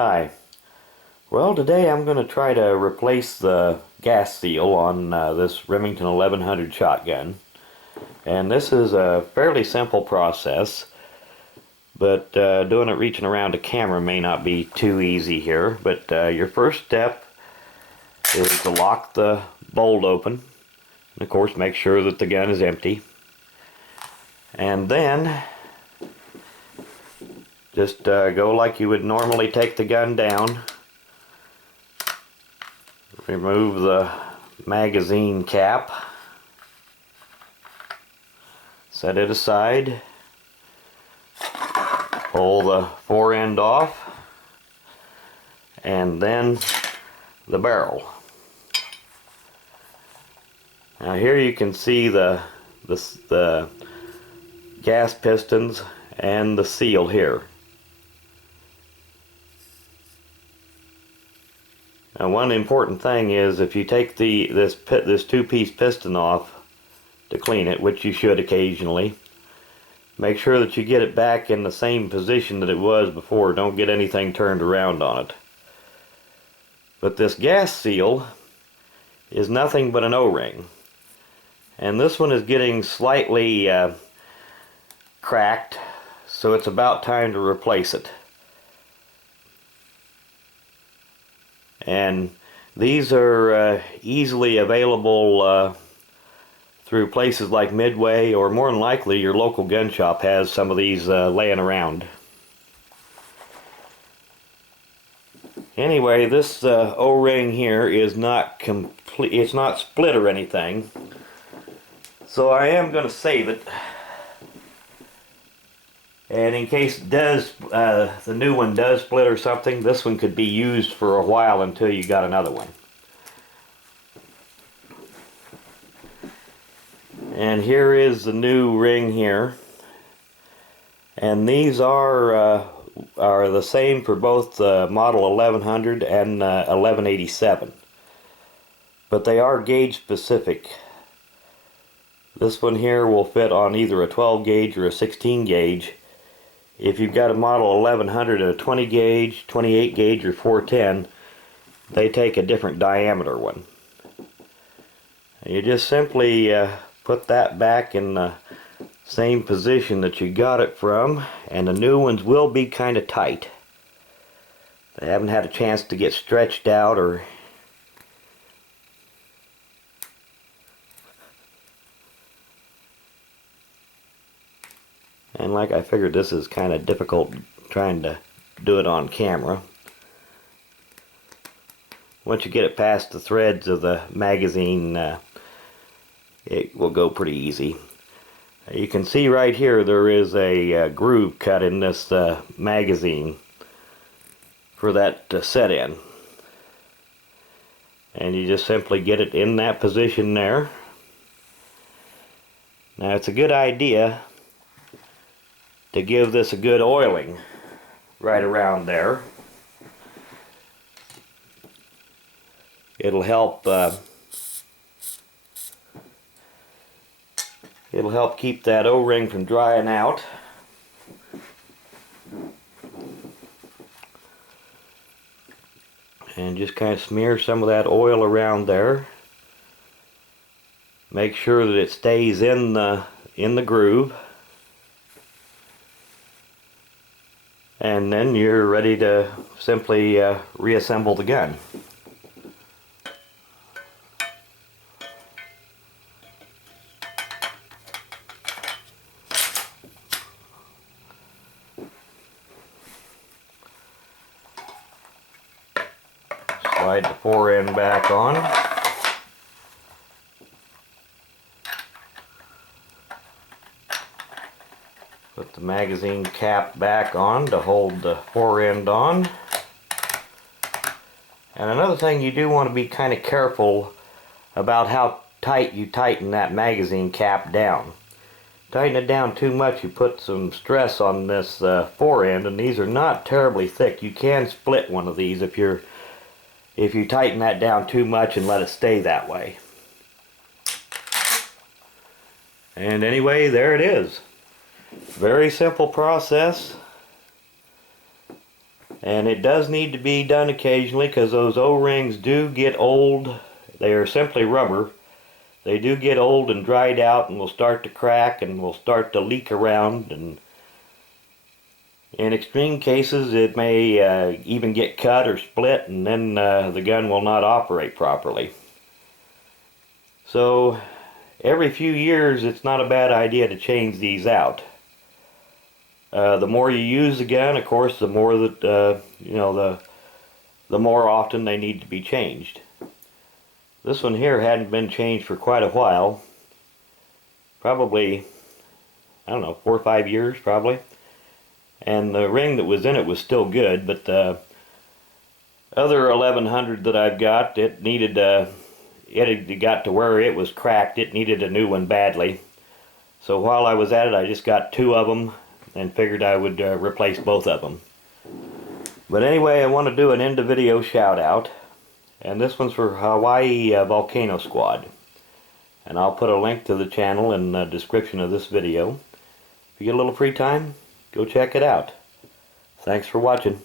Hi. Well, today I'm going to try to replace the gas seal on this Remington 1100 shotgun. And this is a fairly simple process, but doing it reaching around a camera may not be too easy here. But your first step is to lock the bolt open. And of course, make sure that the gun is empty. And then just go like you would normally take the gun down. Remove the magazine cap. Set it aside. Pull the fore end off. And then the barrel. Now here you can see the gas pistons and the seal here. Now one important thing is if you take this two-piece piston off to clean it, which you should occasionally, make sure that you get it back in the same position that it was before. Don't get anything turned around on it. But this gas seal is nothing but an O-ring. And this one is getting slightly cracked, so it's about time to replace it. And these are easily available through places like Midway, or more than likely your local gun shop has some of these laying around. Anyway, this O-ring here is not complete, it's not split or anything, so I am going to save it. And in case it does, the new one does split or something, this one could be used for a while until you got another one. And here is the new ring here. And these are the same for both the model 1100 and 1187. But they are gauge specific. This one here will fit on either a 12 gauge or a 16 gauge. If you've got a model 1100 and a 20 gauge, 28 gauge, or 410, they take a different diameter one. You just simply put that back in the same position that you got it from, and the new ones will be kind of tight. They haven't had a chance to get stretched out or and like I figured, this is kind of difficult trying to do it on camera. Once you get it past the threads of the magazine, it will go pretty easy. You can see right here there is a groove cut in this magazine for that set in. And you just simply get it in that position there. Now it's a good idea to give this a good oiling right around there. It'll help keep that O-ring from drying out. And just kind of smear some of that oil around there. Make sure that it stays in the groove. And then you're ready to simply reassemble the gun. Slide the fore end back on. Put the magazine cap back on to hold the fore end on. And another thing, you do want to be kind of careful about how tight you tighten that magazine cap down. Tighten it down too much, you put some stress on this fore end, and these are not terribly thick. You can split one of these if you tighten that down too much and let it stay that way. And anyway, there it is. Very simple process. And it does need to be done occasionally because those O-rings do get old. They are simply rubber. They do get old and dried out and will start to crack and will start to leak around, and in extreme cases it may even get cut or split, and then the gun will not operate properly. So every few years it's not a bad idea to change these out. The more you use the gun, of course, the more that the more often they need to be changed. This one here hadn't been changed for quite a while, probably, I don't know, 4 or 5 years probably. And the ring that was in it was still good, but the other 1100 that I've got, it needed it had got to where it was cracked. It needed a new one badly. So while I was at it, I just got 2 of them and figured I would replace both of them. But anyway, I want to do an end of video shout out, and this one's for Hawaii Volcano Squad. And I'll put a link to the channel in the description of this video. If you get a little free time, go check it out. Thanks for watching.